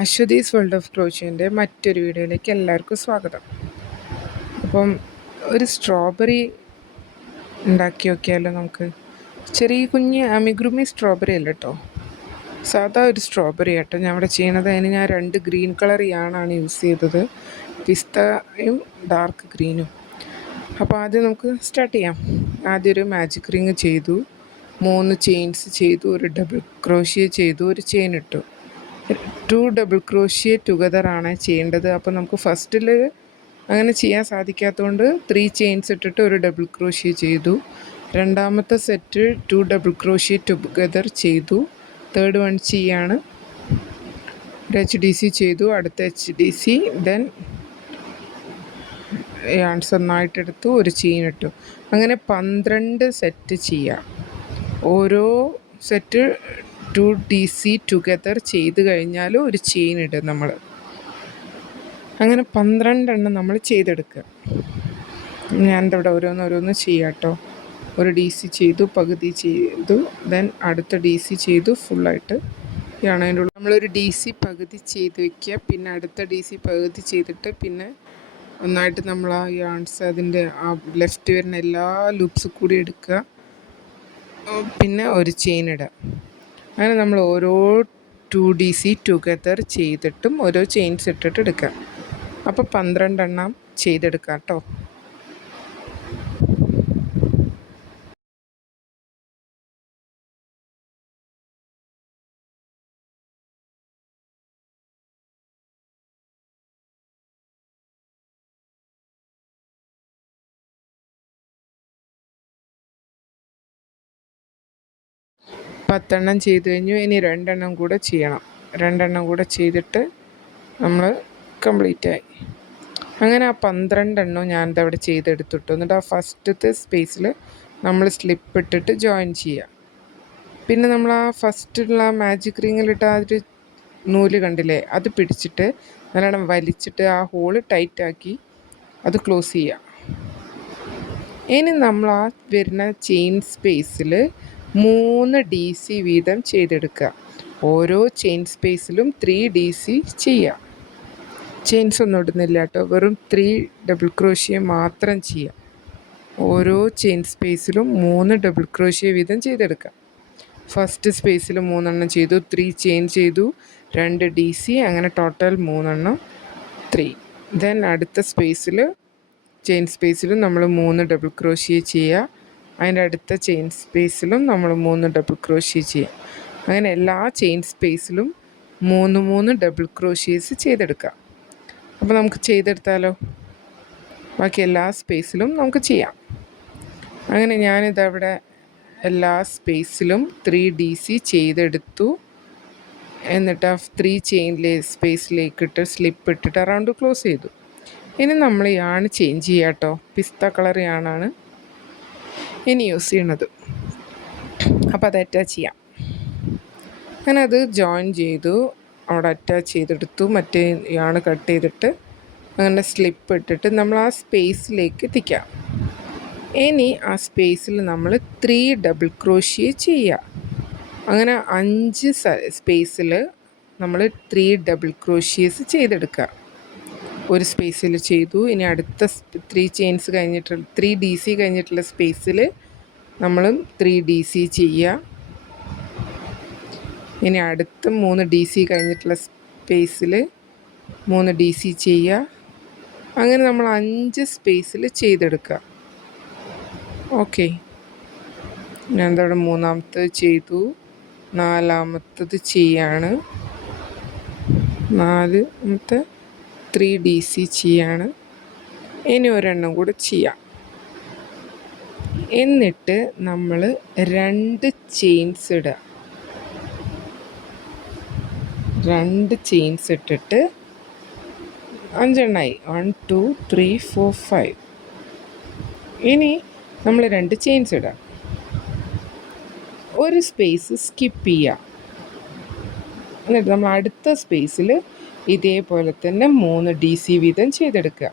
Aswathi's world of ക്രോഷ്യൻ്റെ മറ്റൊരു വീഡിയോയിലേക്ക് എല്ലാവർക്കും സ്വാഗതം. അപ്പം ഒരു സ്ട്രോബെറി ഉണ്ടാക്കി നോക്കിയാലോ നമുക്ക്. ചെറിയ കുഞ്ഞ് അമിഗ്രുമി സ്ട്രോബെറി അല്ല കേട്ടോ, സാധാ ഒരു സ്ട്രോബെറി ആട്ടോ ഞാൻ ഇവിടെ ചെയ്യണത്. അതിന് ഞാൻ 2 ഗ്രീൻ കളർ യാണാണ് യൂസ് ചെയ്തത്, പിസ്തയും ഡാർക്ക് ഗ്രീനും. അപ്പോൾ ആദ്യം നമുക്ക് സ്റ്റാർട്ട് ചെയ്യാം. ആദ്യം ഒരു മാജിക് റിങ് ചെയ്തു, 3 ചെയിൻസ് ചെയ്തു, ഒരു ഡബിൾ ക്രോഷ്യ ചെയ്തു, ഒരു ചെയിൻ ഇട്ടു. 2 ഡബിൾ ക്രോഷ്യ ടുഗദർ ആണ് ചെയ്യേണ്ടത്. അപ്പോൾ നമുക്ക് ഫസ്റ്റിൽ അങ്ങനെ ചെയ്യാൻ സാധിക്കാത്തതുകൊണ്ട് 3 ചെയിൻസ് ഇട്ടിട്ട് ഒരു ഡബിൾ ക്രോഷ്യ ചെയ്തു. രണ്ടാമത്തെ സെറ്റ് 2 ഡബിൾ ക്രോഷ്യ ടുഗദർ ചെയ്തു. തേർഡ് വൺ ചെയ്യാണ്, ഒരു HDC ചെയ്തു, അടുത്ത HDC, ദെൻ യാൺസ് ഒന്നായിട്ടെടുത്തു, ഒരു ചെയിൻ ഇട്ടു. അങ്ങനെ 12 സെറ്റ് ചെയ്യാം. ഓരോ സെറ്റ് 2 DC ടുഗദർ ചെയ്ത് കഴിഞ്ഞാൽ ഒരു ചെയിൻ ഇടും നമ്മൾ. അങ്ങനെ 12 എണ്ണം നമ്മൾ ചെയ്തെടുക്കുക. ഞാനിവിടെ ഓരോന്നോരോന്ന് ചെയ്യാം കേട്ടോ. ഒരു DC ചെയ്തു, പകുതി ചെയ്തു, ദെൻ അടുത്ത DC ചെയ്തു ഫുള്ളായിട്ട്. ഇതാണ് അതിൻ്റെ ഉള്ളിൽ നമ്മളൊരു DC പകുതി ചെയ്ത് വയ്ക്കുക, പിന്നെ അടുത്ത DC പകുതി ചെയ്തിട്ട് പിന്നെ ഒന്നായിട്ട് നമ്മൾ ആ യാൺസ് അതിൻ്റെ ആ ലെഫ്റ്റ് വരുന്ന എല്ലാ ലൂപ്സ് കൂടി എടുക്കുക, പിന്നെ ഒരു ചെയിൻ ഇടുക. അങ്ങനെ നമ്മൾ ഓരോ 2 DC ടുഗദർ ചെയ്തിട്ടും ഓരോ ചെയിൻസ് ഇട്ടിട്ട് എടുക്കുക. അപ്പോൾ 12 എണ്ണം ചെയ്തെടുക്കാം കേട്ടോ. പത്തെണ്ണം ചെയ്ത് കഴിഞ്ഞു. ഇനി 2 എണ്ണം കൂടെ ചെയ്യണം. 2 എണ്ണം കൂടെ ചെയ്തിട്ട് നമ്മൾ കംപ്ലീറ്റ് ആയി. അങ്ങനെ ആ 12 എണ്ണം ഞാനിത് അവിടെ ചെയ്തെടുത്തിട്ടു. എന്നിട്ട് ആ ഫസ്റ്റത്തെ സ്പേസിൽ നമ്മൾ സ്ലിപ്പ് ഇട്ടിട്ട് ജോയിൻ ചെയ്യുക. പിന്നെ നമ്മൾ ആ ഫസ്റ്റുള്ള മാജിക് റിങ്ങിലിട്ട് ആ ഒരു നൂല് കണ്ടില്ലേ, അത് പിടിച്ചിട്ട് നല്ലോണം വലിച്ചിട്ട് ആ ഹോള് ടൈറ്റാക്കി അത് ക്ലോസ് ചെയ്യുക. ഇനി നമ്മൾ ആ വരുന്ന ചെയിൻ സ്പേസിൽ 3 DC വീതം ചെയ്തെടുക്കുക. ഓരോ ചെയിൻ സ്പേസിലും 3 DC ചെയ്യുക. ചെയിൻസ് ഒന്നും ഇടുന്നില്ല കേട്ടോ, വെറും 3 ഡബിൾ ക്രോഷ്യ മാത്രം ചെയ്യുക. ഓരോ ചെയിൻ സ്പേസിലും 3 ഡബിൾ ക്രോഷ്യ വീതം ചെയ്തെടുക്കുക. ഫസ്റ്റ് സ്പേസിൽ 3 എണ്ണം ചെയ്തു, 3 ചെയിൻ ചെയ്തു, 2 DC, അങ്ങനെ ടോട്ടൽ 3 എണ്ണം 3. ദെൻ അടുത്ത സ്പേസിൽ ചെയിൻ സ്പേസിലും നമ്മൾ 3 ഡബിൾ ക്രോഷ്യ ചെയ്യുക. അതിൻ്റെ അടുത്ത ചെയിൻ സ്പേസിലും നമ്മൾ 3 ഡബിൾ ക്രോഷ്യ ചെയ്യുക. അങ്ങനെ എല്ലാ ചെയിൻ സ്പേസിലും 3 ഡബിൾ ക്രോഷ്യേസ് ചെയ്തെടുക്കുക. അപ്പോൾ നമുക്ക് ചെയ്തെടുത്താലോ, ബാക്കി എല്ലാ സ്പേസിലും നമുക്ക് ചെയ്യാം. അങ്ങനെ ഞാനിതവിടെ എല്ലാ സ്പേസിലും 3 DC ചെയ്തെടുത്തു. എന്നിട്ട് ആ 3 ചെയിനിലെ സ്പേസിലേക്ക് ഇട്ട് സ്ലിപ്പ് ഇട്ടിട്ട് അറൗണ്ട് ക്ലോസ് ചെയ്തു. ഇനി നമ്മൾ യാണ് ചേഞ്ച് ചെയ്യുക കേട്ടോ. പിസ്ത കളർ യാണാണ് ഇനി യൂസ് ചെയ്യണത്. അപ്പോൾ അത് അറ്റാച്ച് ചെയ്യാം. അങ്ങനെ അത് ജോയിൻ ചെയ്തു, അവിടെ അറ്റാച്ച് ചെയ്തെടുത്തു. മറ്റേ യാണ് കട്ട് ചെയ്തിട്ട് അങ്ങനെ സ്ലിപ്പ് ഇട്ടിട്ട് നമ്മൾ ആ സ്പേസിലേക്ക് എത്തിക്കാം. ഇനി ആ സ്പേസിൽ നമ്മൾ 3 ഡബിൾ ക്രോഷ്യ ചെയ്യുക. അങ്ങനെ 5 സ്പേസിൽ നമ്മൾ 3 ഡബിൾ ക്രോഷ്യേസ് ചെയ്തെടുക്കുക. ഒരു സ്പേസിൽ ചെയ്തു. ഇനി അടുത്ത 3 ചെയിൻസ് കഴിഞ്ഞിട്ടുള്ള 3 DC കഴിഞ്ഞിട്ടുള്ള സ്പേസിൽ നമ്മൾ 3 DC ചെയ്യുക. ഇനി അടുത്ത 3 DC കഴിഞ്ഞിട്ടുള്ള സ്പേസിൽ 3 DC ചെയ്യുക. അങ്ങനെ നമ്മൾ 5 സ്പേസിൽ ചെയ്തെടുക്കുക. ഓക്കെ, ഞാനിതവിടെ 3ാമത്തത് ചെയ്തു, 4ാമത്തത് ചെയ്യാണ്, 4ാമത്തെ 3 DC ചെയ്യാണ്. ഇനി ഒരെണ്ണം കൂടെ ചെയ്യാം. എന്നിട്ട് നമ്മൾ 2 ചെയിൻസ് ഇടുക. 2 ചെയിൻസ് ഇട്ടിട്ട് 5 എണ്ണമായി. 1 2 3 4 5. ഇനി നമ്മൾ 2 ചെയിൻസ് ഇടുക, ഒരു സ്പേസ് സ്കിപ്പ് ചെയ്യുക. എന്നിട്ട് നമ്മൾ അടുത്ത സ്പേസിൽ ഇതേപോലെ തന്നെ 3 DC വീതം ചെയ്തെടുക്കുക.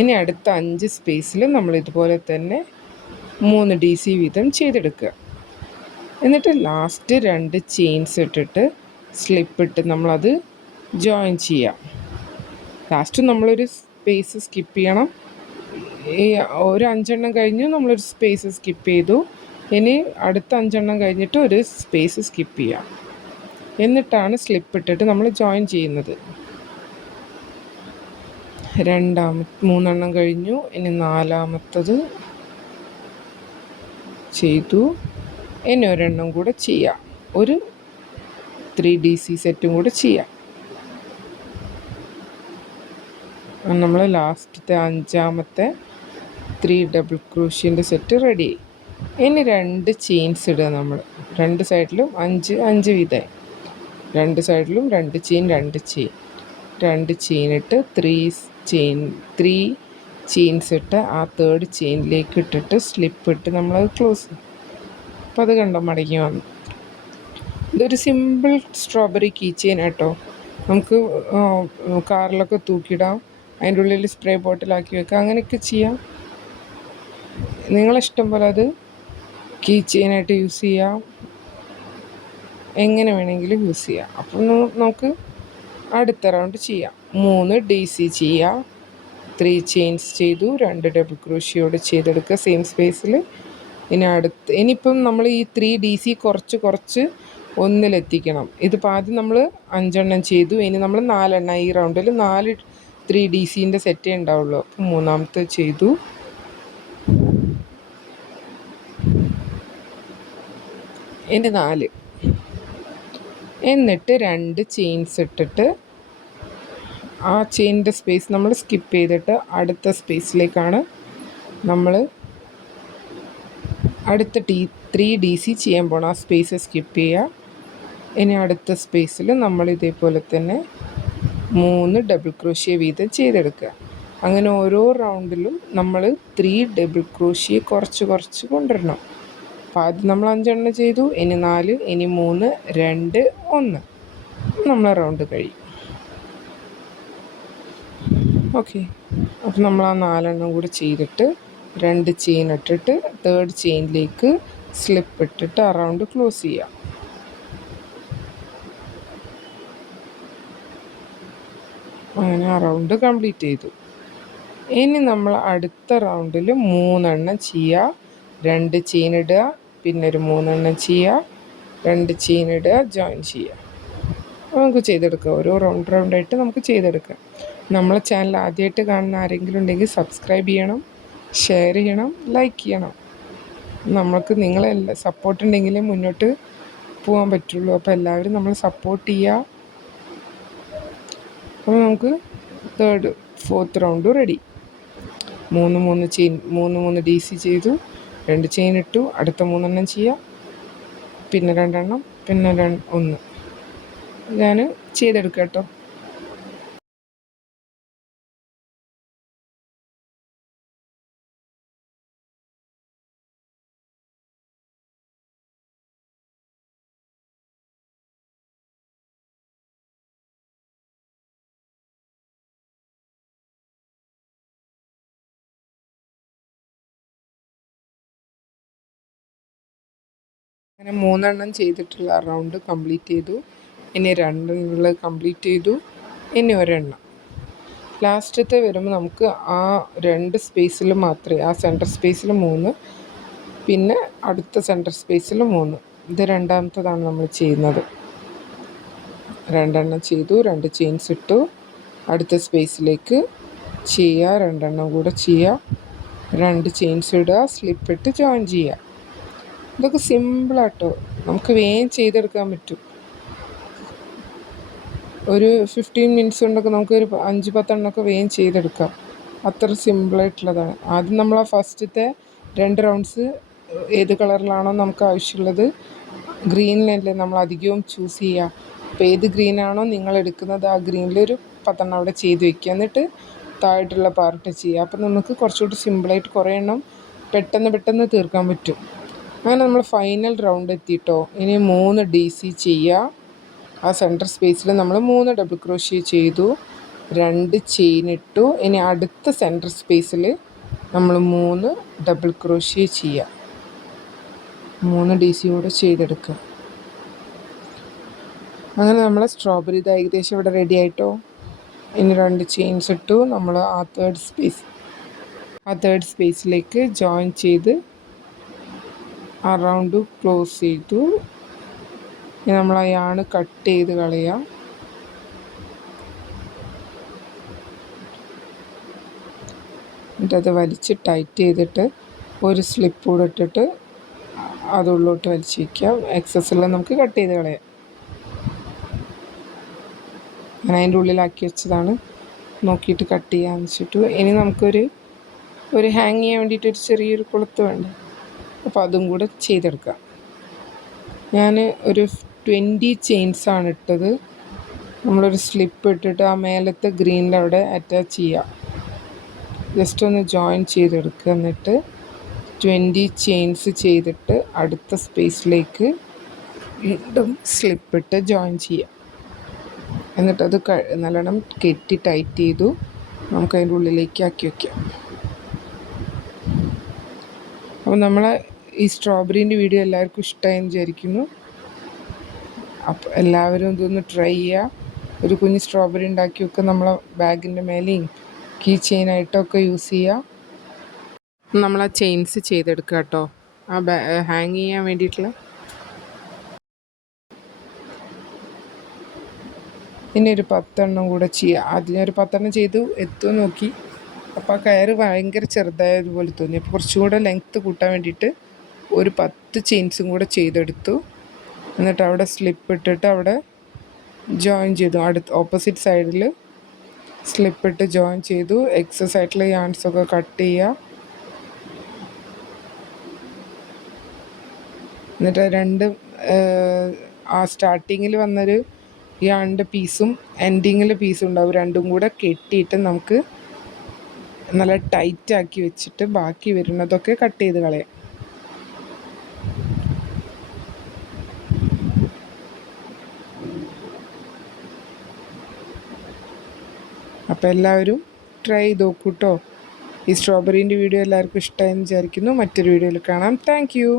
ഇനി അടുത്ത 5 സ്പേസിൽ നമ്മൾ ഇതുപോലെ തന്നെ 3 DC വീതം ചെയ്തെടുക്കുക. എന്നിട്ട് ലാസ്റ്റ് 2 ചെയിൻസ് ഇട്ടിട്ട് സ്ലിപ്പ് ഇട്ട് നമ്മളത് ജോയിൻ ചെയ്യാം. ലാസ്റ്റ് നമ്മളൊരു സ്പേസ് സ്കിപ്പ് ചെയ്യണം. ഈ ഒരു 5 എണ്ണം കഴിഞ്ഞ് നമ്മളൊരു സ്പേസ് സ്കിപ്പ് ചെയ്തു. ഇനി അടുത്ത 5 എണ്ണം കഴിഞ്ഞിട്ട് ഒരു സ്പേസ് സ്കിപ്പ് ചെയ്യാം. എന്നിട്ടാണ് സ്ലിപ്പ് ഇട്ടിട്ട് നമ്മൾ ജോയിൻ ചെയ്യുന്നത്. 3 എണ്ണം കഴിഞ്ഞു. ഇനി 4-മത്തത് ചെയ്തു. ഇനി ഒരെണ്ണം കൂടെ ചെയ്യാം. ഒരു 3DC സെറ്റും കൂടെ ചെയ്യാം. നമ്മൾ ലാസ്റ്റത്തെ 5-മത്തെ 3 ഡബിൾ ക്രോഷ്യൻ്റെ സെറ്റ് റെഡി. ഇനി 2 ചെയിൻസ് ഇടുക. നമ്മൾ 2 സൈഡിലും 5 വീതമായി. 2 സൈഡിലും 2 ചെയിൻ 2 ചെയിൻ ഇട്ട് 3 ചെയിൻസ് ഇട്ട് ആ 3rd ചെയിനിലേക്ക് ഇട്ടിട്ട് സ്ലിപ്പ് ഇട്ട് നമ്മളത് ക്ലോസ് ചെയ്യും. അപ്പോൾ അത് കണ്ടോ മടങ്ങി വന്നു. ഇതൊരു സിമ്പിൾ സ്ട്രോബെറി കീ ചെയിൻ കേട്ടോ. നമുക്ക് കാറിലൊക്കെ തൂക്കിയിടാം. അതിൻ്റെ ഉള്ളിൽ സ്പ്രേ ബോട്ടിലാക്കി വെക്കാം. അങ്ങനെയൊക്കെ ചെയ്യാം. നിങ്ങളിഷ്ടം പോലെ അത് കീ ചെയിനായിട്ട് യൂസ് ചെയ്യാം. എങ്ങനെ വേണമെങ്കിലും യൂസ് ചെയ്യാം. അപ്പം നമുക്ക് അടുത്ത റൗണ്ട് ചെയ്യാം. 3 DC ചെയ്യാം. 3 ചെയിൻസ് ചെയ്തു. 2 ഡബിൾ ക്രോഷിയോട് ചെയ്തെടുക്കുക സെയിം സ്പേസിൽ. ഇനിയിപ്പം നമ്മൾ ഈ 3 DC കുറച്ച് ഒന്നിലെത്തിക്കണം. ഇതിപ്പോൾ ആദ്യം നമ്മൾ 5 എണ്ണം ചെയ്തു. ഇനി നമ്മൾ 4 എണ്ണം. ഈ റൗണ്ടിൽ 4 3 DCൻ്റെ സെറ്റേ ഉണ്ടാവുള്ളൂ. അപ്പം 3-മത്തെ ചെയ്തു. ഇനി 4. എന്നിട്ട് 2 ചെയിൻസ് ഇട്ടിട്ട് ആ ചെയിനിൻ്റെ സ്പേസ് നമ്മൾ സ്കിപ്പ് ചെയ്തിട്ട് അടുത്ത സ്പേസിലേക്കാണ് നമ്മൾ അടുത്ത 3 DC ചെയ്യാൻ പോകണം. ആ സ്പേസ് സ്കിപ്പ് ചെയ്യുക. ഇനി അടുത്ത സ്പേസിൽ നമ്മൾ ഇതേപോലെ തന്നെ 3 ഡബിൾ ക്രോഷ്യ വീതം ചെയ്തെടുക്കുക. അങ്ങനെ ഓരോ റൗണ്ടിലും നമ്മൾ 3 ഡബിൾ ക്രോഷ്യ കുറച്ച് കൊണ്ടുവരണം. അപ്പോൾ ആദ്യം നമ്മൾ 5 എണ്ണം ചെയ്തു. ഇനി 4, ഇനി 3, 2, 1. നമ്മളെ റൗണ്ട് കഴിയും. ഓക്കെ. അപ്പോൾ നമ്മൾ ആ 4 എണ്ണം കൂടി ചെയ്തിട്ട് 2 ചെയിൻ ഇട്ടിട്ട് 3rd ചെയിനിലേക്ക് സ്ലിപ്പ് ഇട്ടിട്ട് ആ റൗണ്ട് ക്ലോസ് ചെയ്യാം. അങ്ങനെ ആ റൗണ്ട് കംപ്ലീറ്റ് ചെയ്തു. ഇനി നമ്മൾ അടുത്ത റൗണ്ടിൽ 3 എണ്ണം ചെയ്യുക. 2 ചെയിൻ ഇടുക. പിന്നെ ഒരു 3 എണ്ണം ചെയ്യുക. 2 ചെയിൻ ഇടുക. ജോയിൻ ചെയ്യുക. നമുക്ക് ചെയ്തെടുക്കാം. ഓരോ റൗണ്ടായിട്ട് നമുക്ക് ചെയ്തെടുക്കാം. നമ്മളെ ചാനൽ ആദ്യമായിട്ട് കാണുന്ന ആരെങ്കിലും ഉണ്ടെങ്കിൽ സബ്സ്ക്രൈബ് ചെയ്യണം, ഷെയർ ചെയ്യണം, ലൈക്ക് ചെയ്യണം. നമുക്ക് നിങ്ങളെ സപ്പോർട്ട് ഉണ്ടെങ്കിലേ മുന്നോട്ട് പോകാൻ പറ്റുള്ളൂ. അപ്പോൾ എല്ലാവരും നമ്മൾ സപ്പോർട്ട് ചെയ്യുക. അപ്പോൾ നമുക്ക് 3rd 4th round ready. 3 chain 3 DC ചെയ്തു. 2 ചെയിൻ ഇട്ടു. അടുത്ത 3 എണ്ണം ചെയ്യാം. പിന്നെ 2 എണ്ണം. പിന്നെ 1. ഞാൻ ചെയ്തെടുക്കാം കേട്ടോ. അങ്ങനെ 3 എണ്ണം ചെയ്തിട്ടുള്ള റൗണ്ട് കംപ്ലീറ്റ് ചെയ്തു. ഇനി 2 എണ്ണം കംപ്ലീറ്റ് ചെയ്തു. ഇനി ഒരെണ്ണം ലാസ്റ്റത്തെ വരുമ്പോൾ നമുക്ക് ആ 2 സ്പേസിൽ മാത്രമേ, ആ സെൻറ്റർ സ്പേസിൽ 3, പിന്നെ അടുത്ത സെൻറ്റർ സ്പേസിൽ 3. ഇത് 2-മത്തതാണ് നമ്മൾ ചെയ്യുന്നത്. 2 എണ്ണം ചെയ്തു. 2 ചെയിൻസ് ഇട്ടു. അടുത്ത സ്പേസിലേക്ക് ചെയ്യുക. 2 എണ്ണം കൂടെ ചെയ്യുക. 2 ചെയിൻസ് ഇടുക. സ്ലിപ്പ് ഇട്ട് ജോയിൻ ചെയ്യുക. ഇതൊക്കെ സിമ്പിളാട്ടോ. നമുക്ക് വേഗം ചെയ്തെടുക്കാൻ പറ്റും. ഒരു 15 മിനിറ്റ്സ് കൊണ്ടൊക്കെ നമുക്കൊരു 5-10 എണ്ണമൊക്കെ വേഗം ചെയ്തെടുക്കാം. അത്ര സിമ്പിളായിട്ടുള്ളതാണ്. ആദ്യം നമ്മൾ ആ ഫസ്റ്റത്തെ 2 റൗണ്ട്സ് ഏത് കളറിലാണോ നമുക്ക് ആവശ്യമുള്ളത്, ഗ്രീനിലല്ലേ നമ്മൾ അധികവും ചൂസ് ചെയ്യുക. അപ്പോൾ ഏത് ഗ്രീനാണോ നിങ്ങൾ എടുക്കുന്നത് ആ ഗ്രീനിലൊരു 10 എണ്ണം അവിടെ ചെയ്ത് വയ്ക്കുക. എന്നിട്ട് താഴോട്ടുള്ള പാർട്ട് ചെയ്യുക. അപ്പോൾ നമുക്ക് കുറച്ചുകൂടി സിമ്പിളായിട്ട് കുറേ എണ്ണം പെട്ടെന്ന് തീർക്കാൻ പറ്റും. അങ്ങനെ നമ്മൾ ഫൈനൽ റൗണ്ട് എത്തിയിട്ടോ. ഇനി 3 DC ചെയ്യുക. ആ സെൻറ്റർ സ്പേസിൽ നമ്മൾ 3 ഡബിൾ ക്രോഷ്യ ചെയ്തു. 2 ചെയിൻ ഇട്ടു. ഇനി അടുത്ത സെൻറ്റർ സ്പേസിൽ നമ്മൾ 3 ഡബിൾ ക്രോഷ്യ ചെയ്യുക. 3 DC കൂടെ ചെയ്തെടുക്കുക. അങ്ങനെ നമ്മൾ സ്ട്രോബെറി ഇത് ഏകദേശം ഇവിടെ റെഡി ആയിട്ടോ. ഇനി 2 ചെയിൻസ് ഇട്ടു. നമ്മൾ ആ തേർഡ് സ്പേസിലേക്ക് ജോയിൻ ചെയ്ത് അറൗണ്ട് ക്ലോസ് ചെയ്തു. ഇനി നമ്മൾ ആ യാൺ കട്ട് ചെയ്ത് കളയാം. എന്നിട്ടത് വലിച്ച് ടൈറ്റ് ചെയ്തിട്ട് ഒരു സ്ലിപ്പ് കൂടെ ഇട്ടിട്ട് അതുള്ളിലോട്ട് വലിച്ച് വയ്ക്കാം. എക്സസെല്ലാം നമുക്ക് കട്ട് ചെയ്ത് കളയാം. ഞാൻ അതിൻ്റെ ഉള്ളിലാക്കി വെച്ചതാണ്, നോക്കിയിട്ട് കട്ട് ചെയ്യാമെന്ന് വെച്ചിട്ടു. ഇനി നമുക്കൊരു ഹാങ് ചെയ്യാൻ വേണ്ടിയിട്ട് ഒരു ചെറിയൊരു കൊളുത്ത് വേണ്ട, അപ്പോൾ അതും കൂടെ ചെയ്തെടുക്കാം. ഞാൻ ഒരു 20 ചെയിൻസാണ് ഇട്ടത്. നമ്മളൊരു സ്ലിപ്പ് ഇട്ടിട്ട് ആ മേലത്തെ ഗ്രീനിൽ അവിടെ അറ്റാച്ച് ചെയ്യുക. ജസ്റ്റ് ഒന്ന് ജോയിൻ ചെയ്തെടുക്കുക. എന്നിട്ട് 20 ചെയിൻസ് ചെയ്തിട്ട് അടുത്ത സ്പേസിലേക്ക് വീണ്ടും സ്ലിപ്പിട്ട് ജോയിൻ ചെയ്യാം. എന്നിട്ടത് നല്ലോണം കെട്ടി ടൈറ്റ് ചെയ്തു നമുക്ക് അതിൻ്റെ ഉള്ളിലേക്ക് ആക്കി വയ്ക്കാം. അപ്പോൾ നമ്മളെ ഈ സ്ട്രോബെറീൻ്റെ വീഡിയോ എല്ലാവർക്കും ഇഷ്ടമായെന്ന് വിചാരിക്കുന്നു. അപ്പോൾ എല്ലാവരും ഇതൊന്ന് ട്രൈ ചെയ്യുക. ഒരു കുഞ്ഞ് സ്ട്രോബെറി ഉണ്ടാക്കി വെക്കുക. നമ്മളെ ബാഗിൻ്റെ മേലെയും കീ ചെയിനായിട്ടൊക്കെ യൂസ് ചെയ്യുക. നമ്മൾ ആ ചെയിൻസ് ചെയ്തെടുക്കുക കേട്ടോ, ആ ഹാങ് ചെയ്യാൻ വേണ്ടിയിട്ടുള്ള. ഇനി ഒരു 10 എണ്ണം കൂടെ ചെയ്യുക. ആദ്യം ഒരു 10 എണ്ണം ചെയ്തു എത്തുമോ നോക്കി. അപ്പോൾ ആ കയറ് ഭയങ്കര ചെറുതായതുപോലെ തോന്നി. അപ്പോൾ കുറച്ചും കൂടെ ലെങ്ത്ത് കൂട്ടാൻ വേണ്ടിയിട്ട് ഒരു 10 ചെയിൻസും കൂടെ ചെയ്തെടുത്തു. എന്നിട്ട് അവിടെ സ്ലിപ്പ് ഇട്ടിട്ട് അവിടെ ജോയിൻ ചെയ്തു. ഓപ്പോസിറ്റ് സൈഡിൽ സ്ലിപ്പിട്ട് ജോയിൻ ചെയ്തു. എക്സസ് ആയിട്ടുള്ള യാൺസൊക്കെ കട്ട് ചെയ്യുക. എന്നിട്ട് 2 ആ സ്റ്റാർട്ടിങ്ങിൽ വന്നൊരു യാണിൻ്റെ പീസും എൻഡിങ്ങിൽ പീസും ഉണ്ടാവും. രണ്ടും കൂടെ കെട്ടിയിട്ട് നമുക്ക് നല്ല ടൈറ്റാക്കി വെച്ചിട്ട് ബാക്കി വരുന്നതൊക്കെ കട്ട് ചെയ്ത് കളയാം. അപ്പോൾ എല്ലാവരും ട്രൈ ചെയ്ത് നോക്കൂ കേട്ടോ. ഈ സ്ട്രോബെറീൻ്റെ വീഡിയോ എല്ലാവർക്കും ഇഷ്ടമായെന്ന് വിചാരിക്കുന്നു. മറ്റൊരു വീഡിയോയിൽ കാണാം. Thank you.